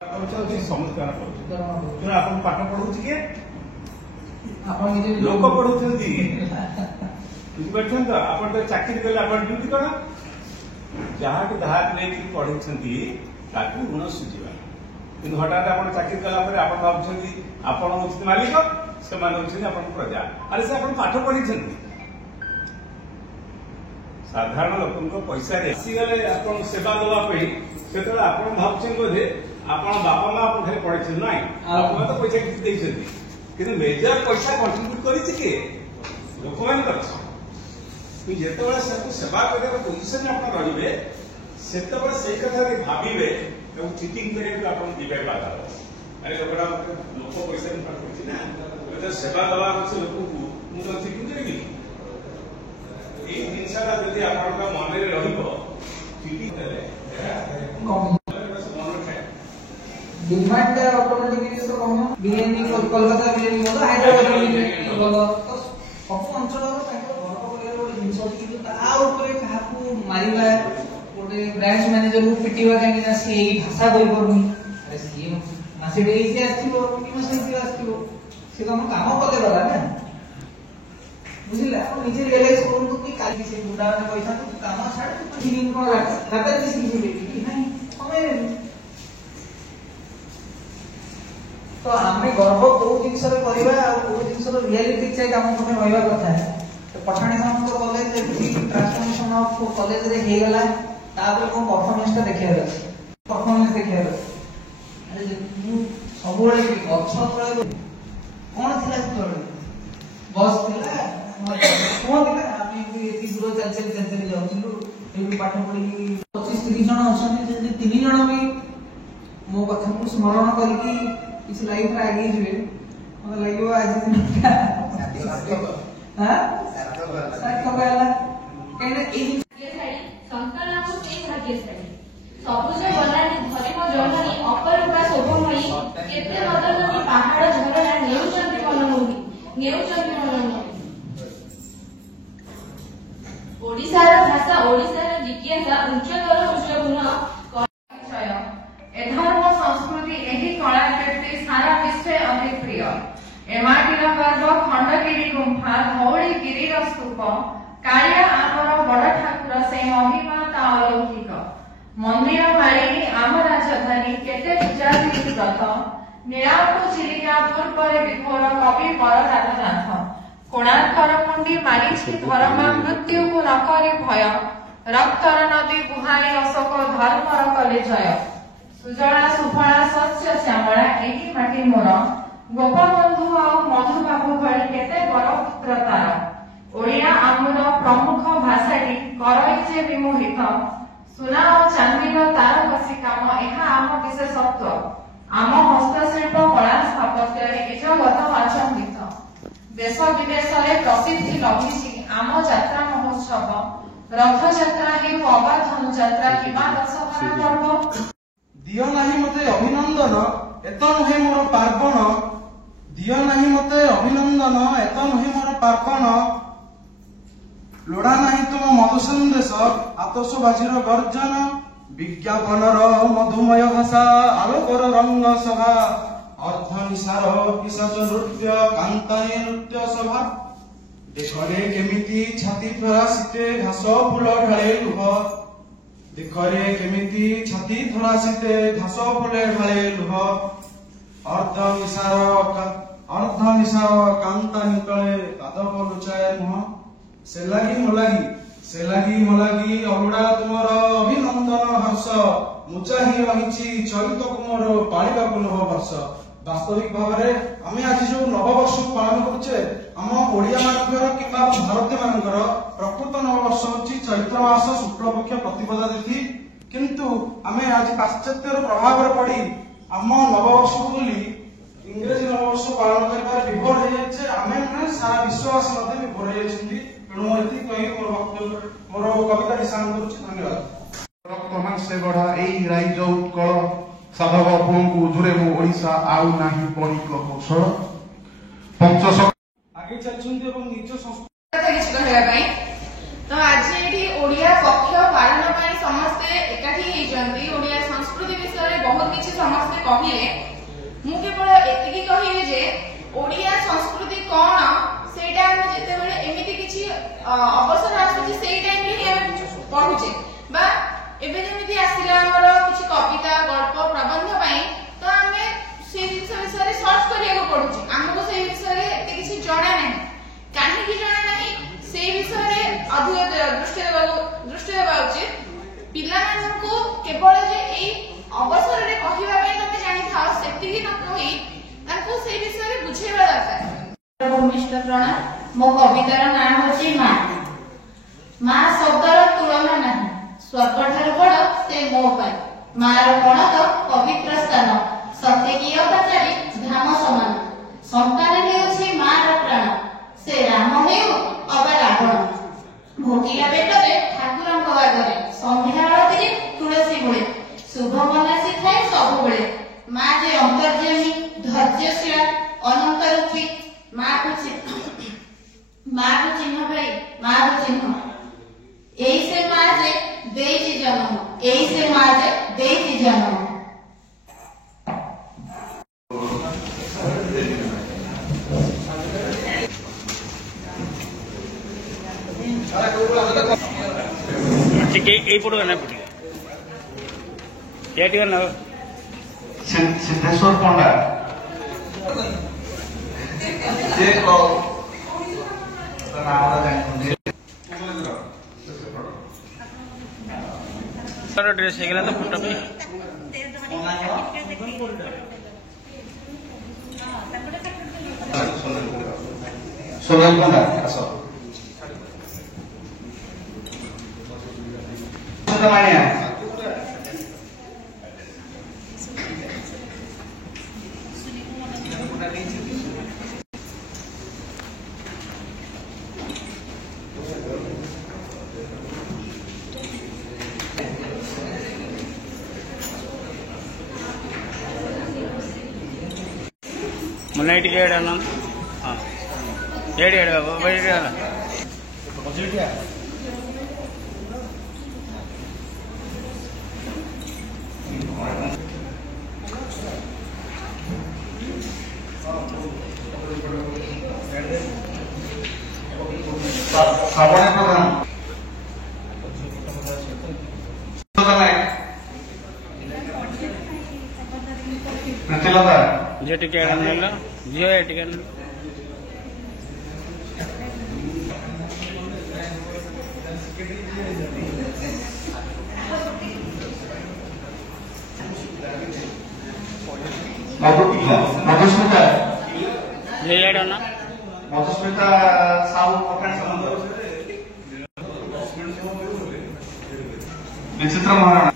ସମସ୍ତେ ଆପଣ ପାଠ ପଢୁଛି କିଏ ଲୋକ ପଢୁଛନ୍ତି ବୁଝିପାରୁଛନ୍ତି ତ ଆପଣ ତ ଚାକିରି କଲେ ଆପଣ ଡ୍ୟୁଟି କଣ ଯାହାକୁ ଧାର ନେଇକି ପଢେଇଛନ୍ତି ତାକୁ ଋଣ ସୁଝିବା କିନ୍ତୁ ହଠାତ୍ ଆପଣ ଚାକିରି କଲା ପରେ ଆପଣ ଭାବୁଛନ୍ତି ଆପଣ ହଉଛନ୍ତି ମାଲିକ ସେମାନେ ହଉଛନ୍ତି ଆପଣଙ୍କ ପ୍ରଜା ଆରେ ସେ ଆପଣ ପାଠ ପଢିଛନ୍ତି ସାଧାରଣ ଲୋକଙ୍କ ପଇସାରେ ଆସିଗଲେ ଆପଣ ସେବା ଦେବା ପାଇଁ ସେତେବେଳେ ଆପଣ ଭାବୁଛନ୍ତି ବୋଧେ ଆପଣ ବାପା ମା ପାଖରେ ପଢିଛନ୍ତି ନାଇଁ ବାପା ମା ତ ପଇସା କିଛି ଦେଇଛନ୍ତି କିନ୍ତୁ ମେଜର ପଇସା କଣ୍ଟ୍ରିବ୍ୟୁଟ କରିଛି କିଏ ଲୋକମାନେ କରିଛି ଯେତେବେଳେ ସେକୁ ସେବା କରିବାର ପୋଜିସନ ଆପଣ ରହିବେ ସେତେବେଳେ ସେଇ କଥା ଭାବିବେ ଏବଂ ଚିଟିଂ କରିବାକୁ ଆପଣ ଯିବେ ବାଧା ଆରେ ଲୋକଟା ଲୋକ ପଇସା ପାଠ ପଢିଛି ନା ସେବା ଦେବା ଅଛି ଲୋକଙ୍କୁ ମୁଁ ତ ଚିଟିଂ କରିବି ଏଇ ଜିନିଷଟା ଯଦି ଆପଣଙ୍କ ମନରେ ରହିବ ଚିଟିଂ ଦେଲେ डिमांड ऑटोमेटिकली तो कम बिरियानी कोलकाता बिरियानी बोलो हैदराबाद बिरियानी बोलो तो सब अंचल रो ताको घर परिवार रो जिंस कि ता ऊपर काहाकू मारिबा गोटे ब्रांच मैनेजर को पिटिबा काहे ना से भाषा बोल परनी अरे सी मासे डे से आथिबो कि मासे से आथिबो से तो हम काम कले गला ना बुझिला आप निजे रियलाइज करू तो कि काली से गुंडा ने पैसा तो काम छाड़ तो दिन को रात से सिखि कि नहीं समय तो आम गर्व कौ जिनस जिन रियलिटी चेक आम पाखे रहा कथा तो पठाणी सामंत कॉलेज ट्रांसफॉर्मेशन ऑफ कॉलेज रे हे गला तापर को परफॉर्मेंस ता देखिया अछि परफॉर्मेंस देखिया अछि अरे मु सबोले कि अच्छा तळे कोन थिला तळे बस थिला कोन थिला आमी एति दूर चल चल जाउछलु एबी पाठ पढी 25 30 जण अछन जे 3 जण भी मो कथा को स्मरण करके इस लाइफ में आगे जुए मतलब लाइव आज दिन का हां साथ को वाला कहने ई संकल्प को से भाग्यशाली सबुज बलानी धरे मो जननी अपरूपा शोभमयी केते बदलनी पहाड़ झरना नेउचंती मनमोही ओडिसार भाषा ओडिसार जिज्ञासा उच्चतर उच्चगुण परिचय ए धर्म संस्कृति एही कला कृति सारा विश्व अति प्रिय एमाटीर गर्व खंडगिरी गुंफा धौलीगिरीर स्तूप कालिया आमर बड़ ठाकुर से महिमा ता अलौकिक मंदिर मालिनी आम राजधानी केते पूजारी रथ नीलांबु चिलिका पूर्व विफोर कवि बरदाननाथ कोणार्कर मुंडी मारिछि धर्मा मृत्यु को नकरे भय रक्तर नदी बुहाई अशोक धर्मर कले जय सुजला सुफला सस्य श्यामला एही माटी मोर गोपबंधु आ मधुबाबू भଳି केते बर पुत्र तार ओडिया आमर प्रमुख भाषाटी करइचे विमोहित सुना और चांदीर तार कसी काम एहा आम विशेषत्व आम हस्तशिल्प कला स्थापत्य एजगत आचंदित देश विदेश रे प्रसिद्धि लभिछि आम यात्रा महोत्सव रथ यात्रा हे अबाध धनुयात्रा किबा दशहरा पर्व दियो नाही मते अभिनंदन एत नुहे मोर पार्पण दियो नाही मते अभिनंदन एत नुहे मोर पार्पण लोड़ा नाही तुम मधु संदेश आतशबाजीर गर्जन विज्ञापनर मधुमय भाषा आलोकर रंग सभा अर्थ निसार पिशाच नृत्य कांतानी नृत्य सभा देखरे केमिति छाती फरासिते घास फूल ढाळे लुह देखरे केमिति छाती थरासिते घास फुले ढाळे लुह अर्ध निसार कांता निकले पादप लुचाए मुह से लागी मोलागी अबुड़ा तुमर अभिनंदन हर्ष मुचाही रही चरित कुमर पालिबा पुनः वर्ष वास्तविक भाव में आम आज जो नववर्ष पालन करुचे आम ओडिया मानकर किंबा भारतीय मानकर प्रकृत नववर्ष होची चैत्र मास शुक्ल पक्ष प्रतिपदा तिथि किंतु आमे आज पाश्चात्यर प्रभाव पड़ी आम नववर्ष बोली इंग्रेजी नववर्ष पालन करबार विभोर हो जाए आमे माने सारा विश्ववासी मते विभोर हो जाइछन्ती तेणु एति कहि मोर कविता निशान करूछि धन्यवाद रक्तमान से गढ़ा एई राइज उत्कल साधव पुओंकु उधुरे मो ओडिशा आउ नाही पणिक कौशल पंच आगे चलछन्ती एवं निज संस्कृति किछ कहबा पई तो आज एठी ओडिया पक्ष पालन पई समस्त एकाठी हेजंती ओडिया संस्कृति विषय बहुत किछ ସମସ୍ତେ କହିଲେ ମୁଁ କେବଳ ଏତିକି କହିବି ଯେ ଓଡ଼ିଆ ସଂସ୍କୃତି କଣ ସେଇଟା ଆମେ ଯେତେବେଳେ ଏମିତି କିଛି ଅବସର ଆସୁଛି ସେଇ ଟାଇମରେ ହିଁ ଆମେ ପଢୁଛେ ବା ଏବେ ଯେମିତି ଆସିଲା ଆମର କିଛି କବିତା ଗଳ୍ପ ପ୍ରବନ୍ଧ ପାଇଁ ତ ଆମେ ସେଇ ଜିନିଷ ବିଷୟରେ ସର୍ଚ୍ଚ କରିବାକୁ ପଡୁଛି ଆମକୁ ସେଇ ବିଷୟରେ ଏତେ କିଛି ଜଣା ନାହିଁ କାହିଁକି ଜଣା ନାହିଁ ସେଇ ବିଷୟରେ ଅଧିକ ଦୃଷ୍ଟି ଦେବା ଉଚିତ ପିଲାମାନଙ୍କୁ କେବଳ ଯେ ଏଇ ଅବସରରେ କହିବା ପାଇଁ ତମେ ଜାଣିଥାଅ ସେତିକି ନ କହି ତାଙ୍କୁ ସେଇ ବିଷୟରେ ବୁଝେଇବା ଦରକାର। ଭୂମିଷ୍ଠ ପ୍ରଣାମ। ମୋ କବିତାର ନାଁ ହେଉଛି ମା। ମା ଶବ୍ଦର ତୁଳନା ନାହିଁ ସ୍ୱର୍ଗଠାରୁ ବଡ଼ ସେ ମୋ ପାଇଁ। ମାର ପଣତ ପବିତ୍ର ସ୍ଥାନ ସତେକି ଅପଚାରୀ ଧାମ ସମାନ। ସନ୍ତାନ ହେଉଛି ମାର ପ୍ରାଣ ସେ ରାମ ହେଉ ଅବା ରାବଣ। ଭୋକିଲା ପେଟରେ ଠାକୁରଙ୍କ ଆଗରେ ସନ୍ଧ୍ୟା ଆଳତିରେ ତୁଳସୀ ମୂଳେ ଶୁଭ ମନାସି ଥାଏ ସବୁବେଳେ। ମା ଯେ ଅନ୍ତର୍ଯାମୀ ଧୈର୍ଯ୍ୟଶୀଳା ଅନନ୍ତ ରୂପୀ ମାକୁ ଚିହ୍ନ ଭାଇ ମାକୁ ଚିହ୍ନ ଏଇ ସେ ମା ଯେ ଦେଇଛି ଜନ୍ମ ଏଇ ସେ ମା ଯେ ଦେଇଛି ଜନ୍ମ। ଟିକେ এইপটু না পড়িয়ে এটি না सिद्धेश्वर पंडा ड्रेस हो गला तो फोटो पे सोनल पंडा आसो मानिया मुन्नाइट ఏడానా ఏడు బయట श्रावण प्रोग्राम प्रतिलता जे टिके आनला जे टिके मधुस्मिता जे ఏడానా मधुस्मिता साहू पठाण संबंध विचित्र महाराणा